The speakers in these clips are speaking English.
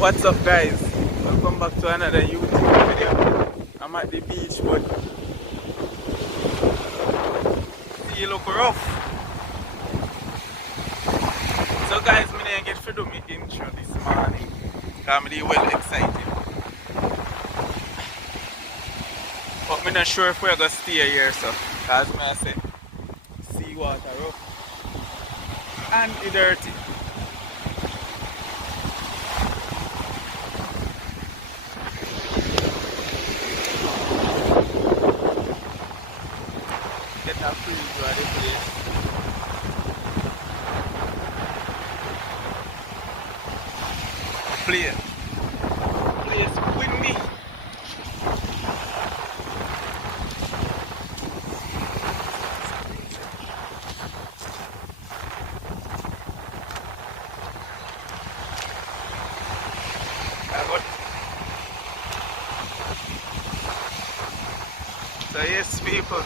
What's up, guys? Welcome back to another YouTube video. I'm at the beach, but see, look rough. So, guys, I didn't get to do my intro this morning. I'm really well excited. But I'm not sure if we're going to stay here, so. Because I say, sea water rough and it's dirty. Get a freeze to the place. Place windy. So yes, people.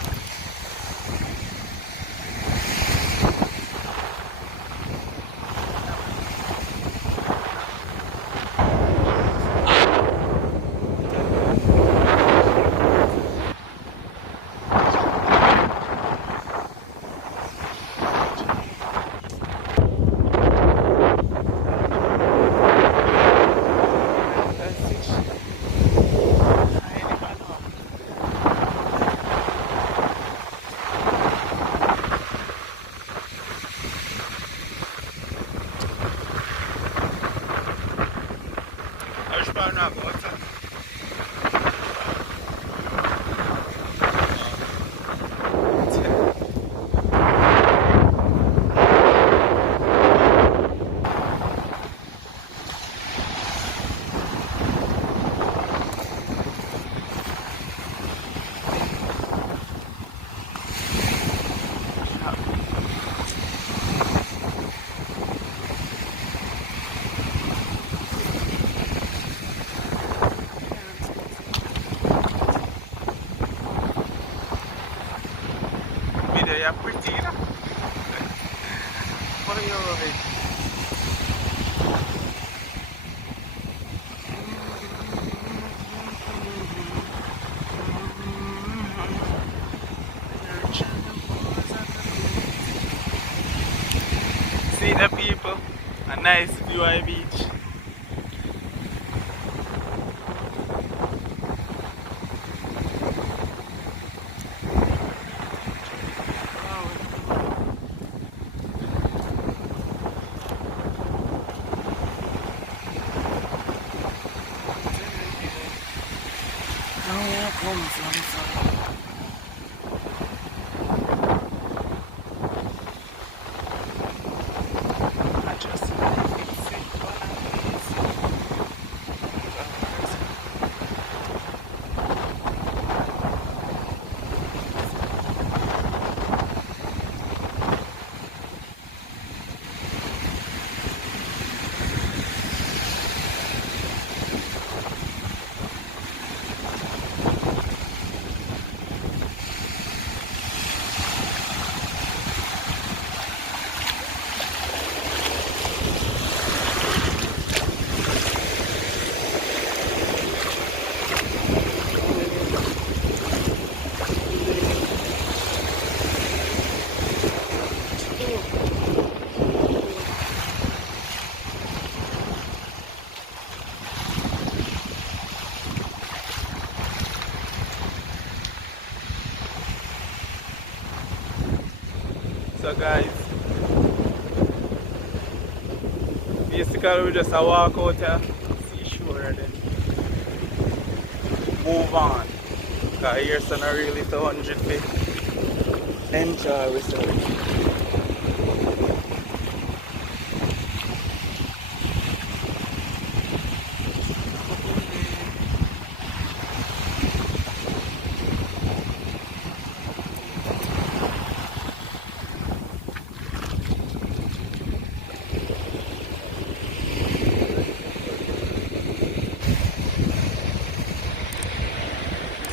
You're pretty, you know? What are you over? See the people, a nice view of the beach. So guys, basically we just walk out to seashore and then move on. Because here's not really 200 feet. Enjoy ourselves.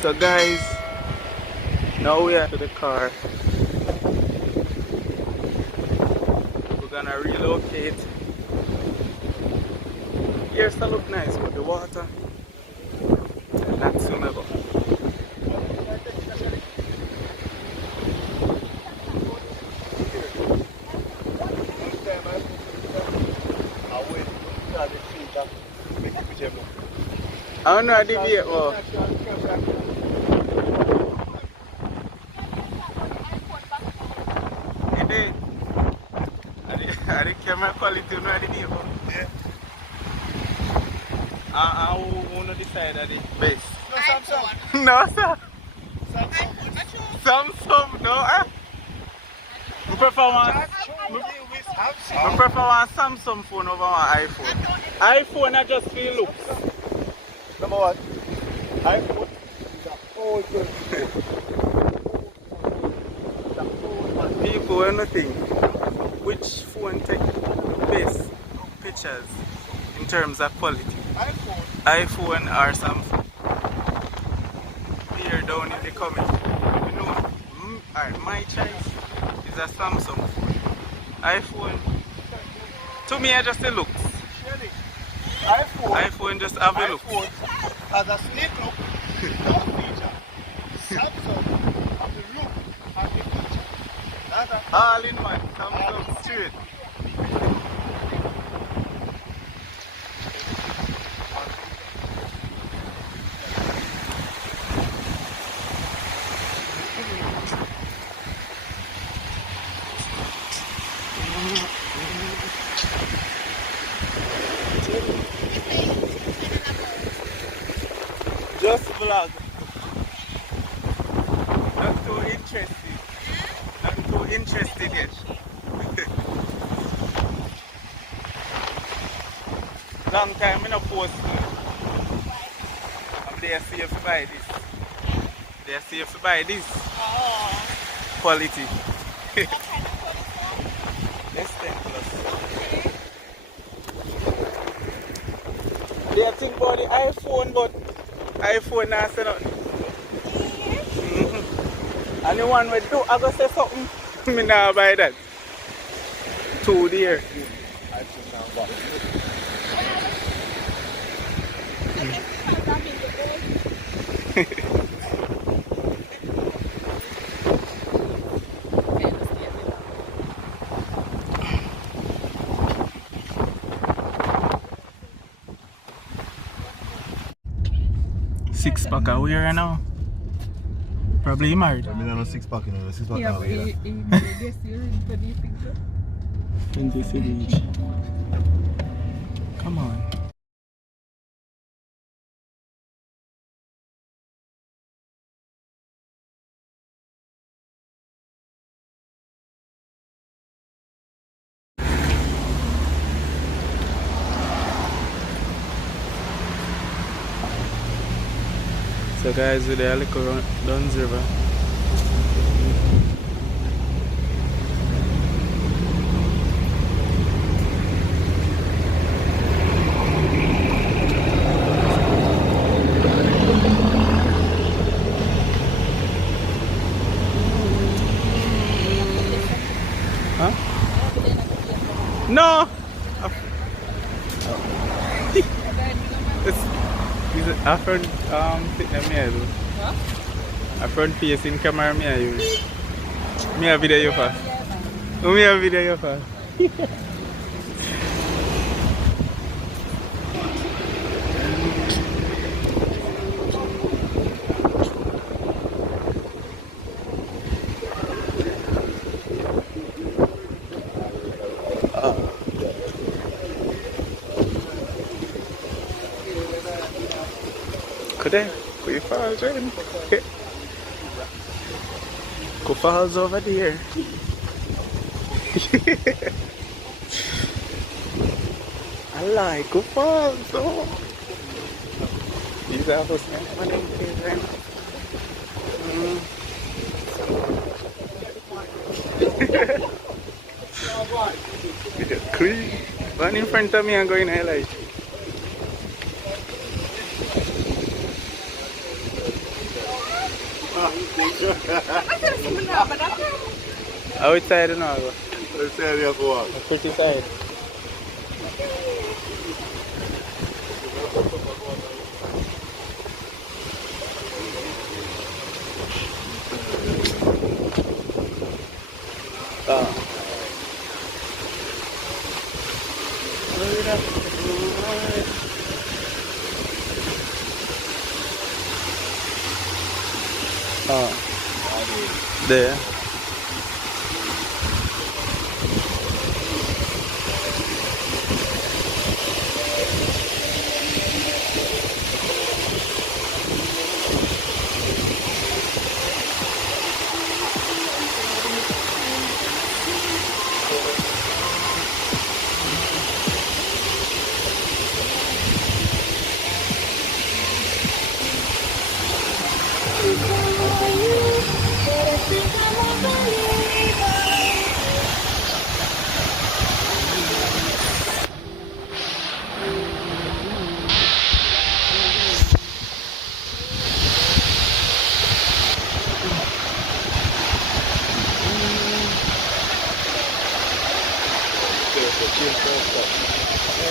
So guys, now we are to the car. We're gonna relocate Here still look nice, but the water, not swimmable. I don't know how to deviate. Oh. It did. I the camera quality, you know how to deviate. Yeah. I want to decide that the best. No, Samsung. No, sir. Samsung. Samsung, no, eh? I prefer one Samsung phone over one iPhone. iPhone, I just feel looks. Number one, iPhone is a old People want to think which phone take the best pictures in terms of quality. iPhone or Samsung. Here down in the comment. You know, my choice is a Samsung phone. iPhone, to me, I just say looks. iPhone just have a look. iPhone has a sleek look, no feature. Samsung has the look and the feature. That's a All in one, Samsung straight. Just vlog. Not too interested. Not too interested yet. Long time I no post. I'm there see if you buy this. There see if you buy this. Quality. Less than plus. They think about the iPhone, but iPhone not say nothing. And the one we do, I go say something. Me nah buy that. 2 there. Six pack are we right now? Probably married. I mean, I know 6 pack, you know, 6 pack. Yeah, but he this year for the picture. In this beach. Come on. So guys, we're there like around Dunn's River. Huh? No! It's a front sitting me use. Huh? A front facing camera me use. Me a video you for. Me a video you for. Could we falls right? Go falls over there. I like go falls though. These are for money. Queen, one in front of me and going to like. Outside and all. Let's say you have to walk. Pretty side. There.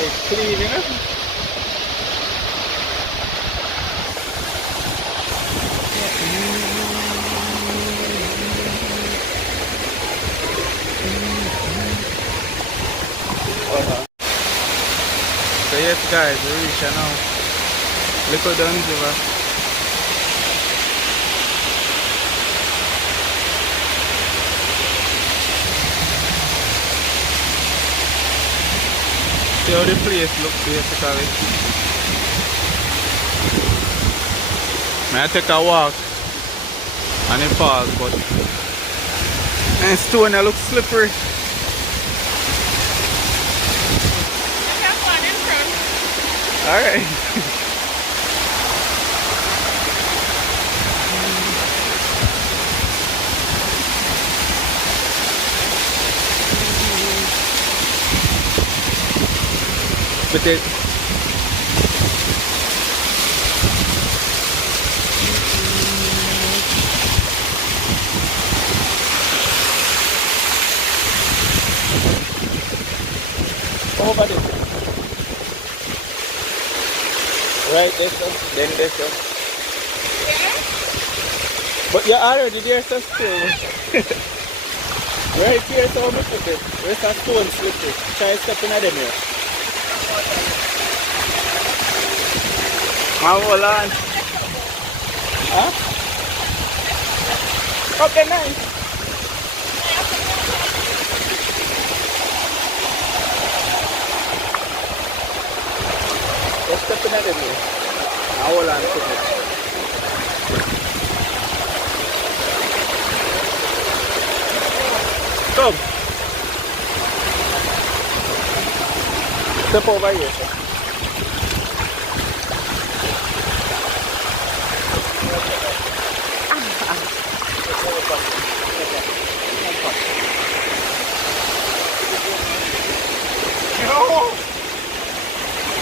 It's clean, you know? So yes guys, we reach now. Little Dunn River. See how the place looks basically. I take a walk and it falls, but and stone it looks slippery. Alright. But it over there. Right there, sir. Then there, sir. But you're already there, sir, still. Right here, so I'm put it. Where's that stone slippery? Try stepping at them here. Hold on. Huh? Okay, nice. Just stepping at them here. Hold on to it. Come. Step over here, sir.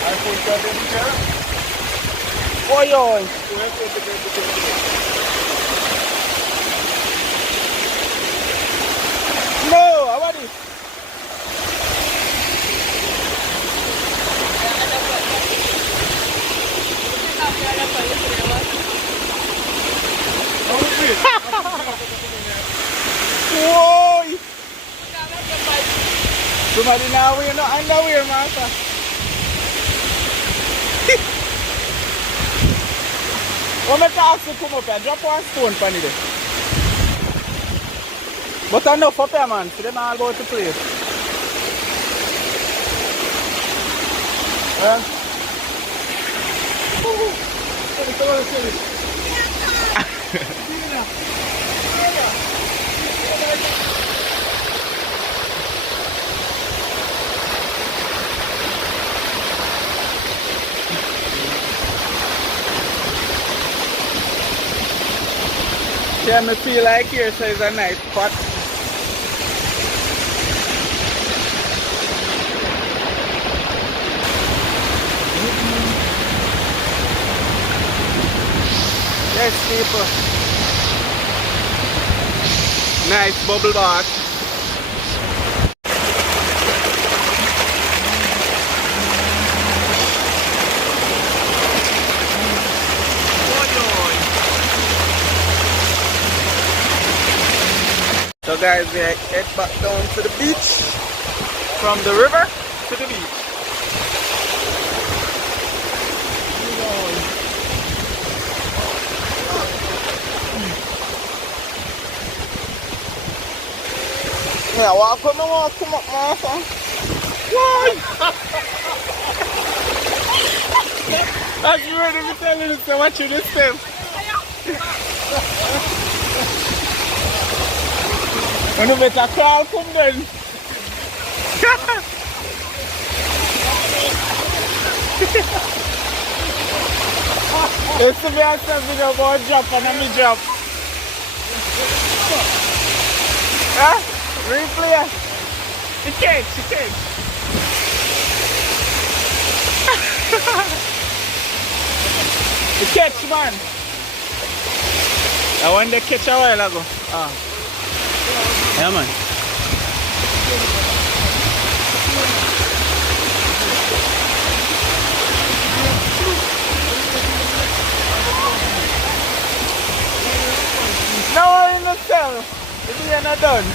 I think I didn't care. Oi, oi. No, how about this? Whoa! Somebody now we're not underwear, master. What make ask you come up here? Drop one stone for me there. But enough up here, man. See them all about the place. Yeah, me feel like here so it's a nice spot. Yes, people. Nice bubble bath. So guys, we head back down to the beach, from the river to the beach. I walk up, I walk come up, man. Why? That's you ready to tell you to watch you this step. When you better crawl, come then. It's to be accepted video about drop and I'm drop. Huh? Replay. It cakes, it cakes. The catch, man. I want the catch a while ago. Ah. Yeah, man. Now we're in the cell. If we are not done.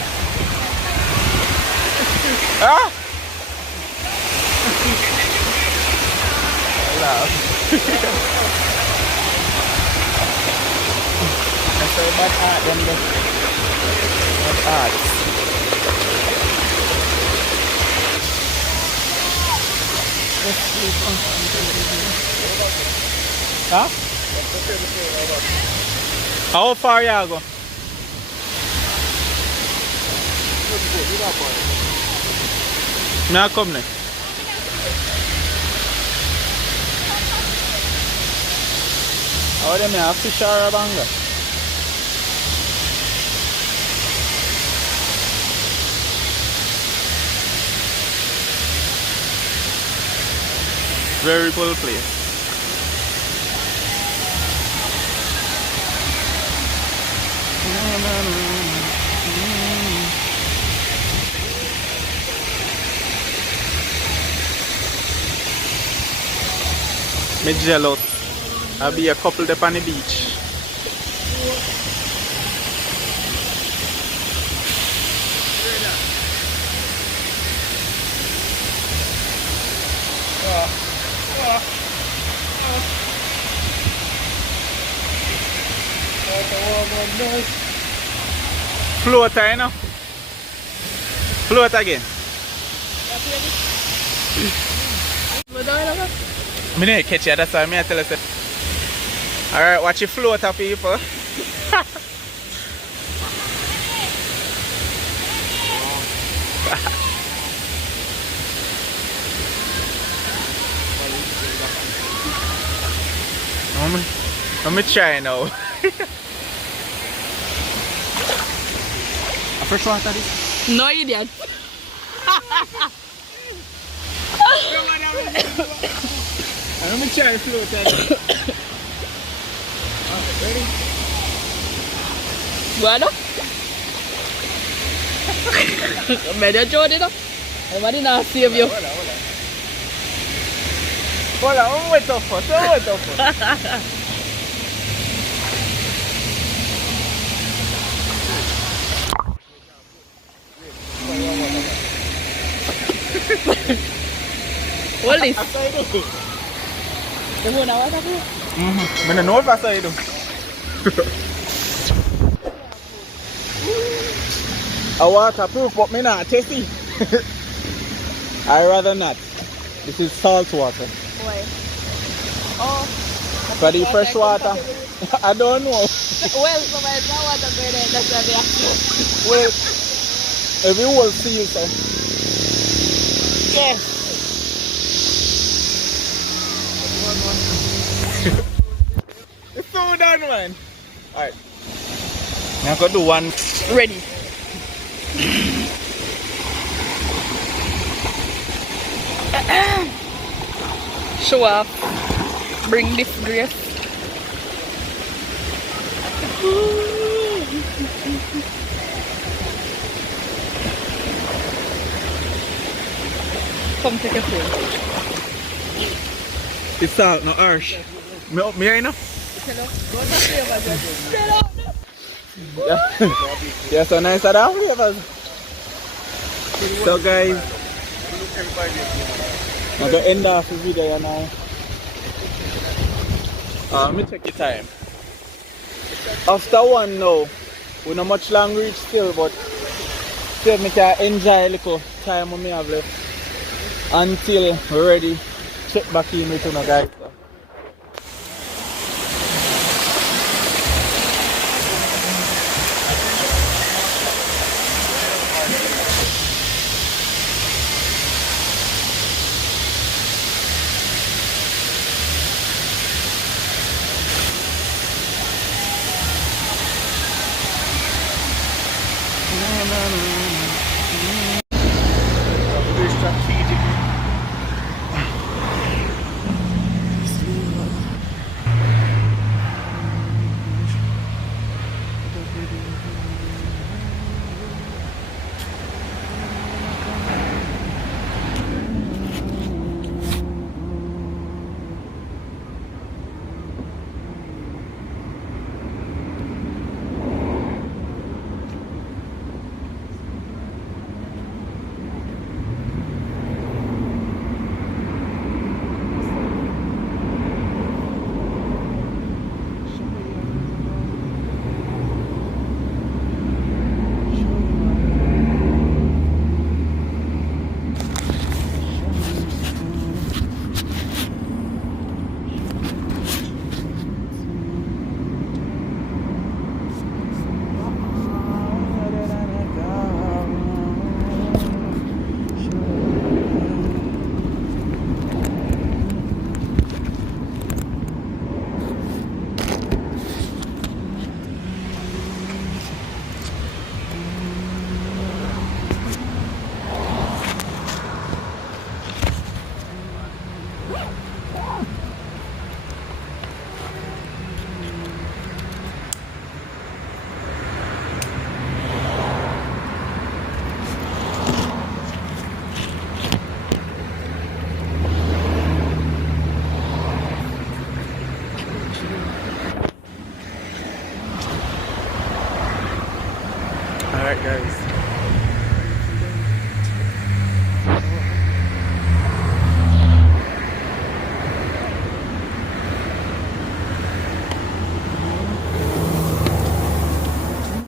Huh? Laugh. That's a bad art, them there. Bad art. Huh? How far you go? Me a come now. How do you have fish or a banger? Very cool place. Me jealous. I'll be a couple up on the beach. Float, you know? Float again. I didn't catch you, that's why I tell you. Alright, watch you float, people. Let me try now. A fresh water this? No, idiot. Let me try to float that. Ready? Bueno. Medio Jody, no? Everybody now save you. Hola, un hueto foto, un hueto foto. What is? Apa itu? Kamu nak apa tu? Mana nol pasal itu? A waterproof, but me not tasty. I rather not. This is salt water. Why? Oh. For the fresh water, I don't know. Well, so my water going in, that's why they ask. Well, we will see you, sir. Yes. It's so done, man. Alright. Now go do one. Ready. Show up. Bring this dress. Come take a photo. It's salt, not harsh. Me I know? Yeah, so nice at all flavors. So guys, I'm going to end off the video now. Let me check the time. After one now, we're not much long reach still, but so I can enjoy a little time when me have left until we're ready. Check back in with you guys. Very strategic. Alright guys,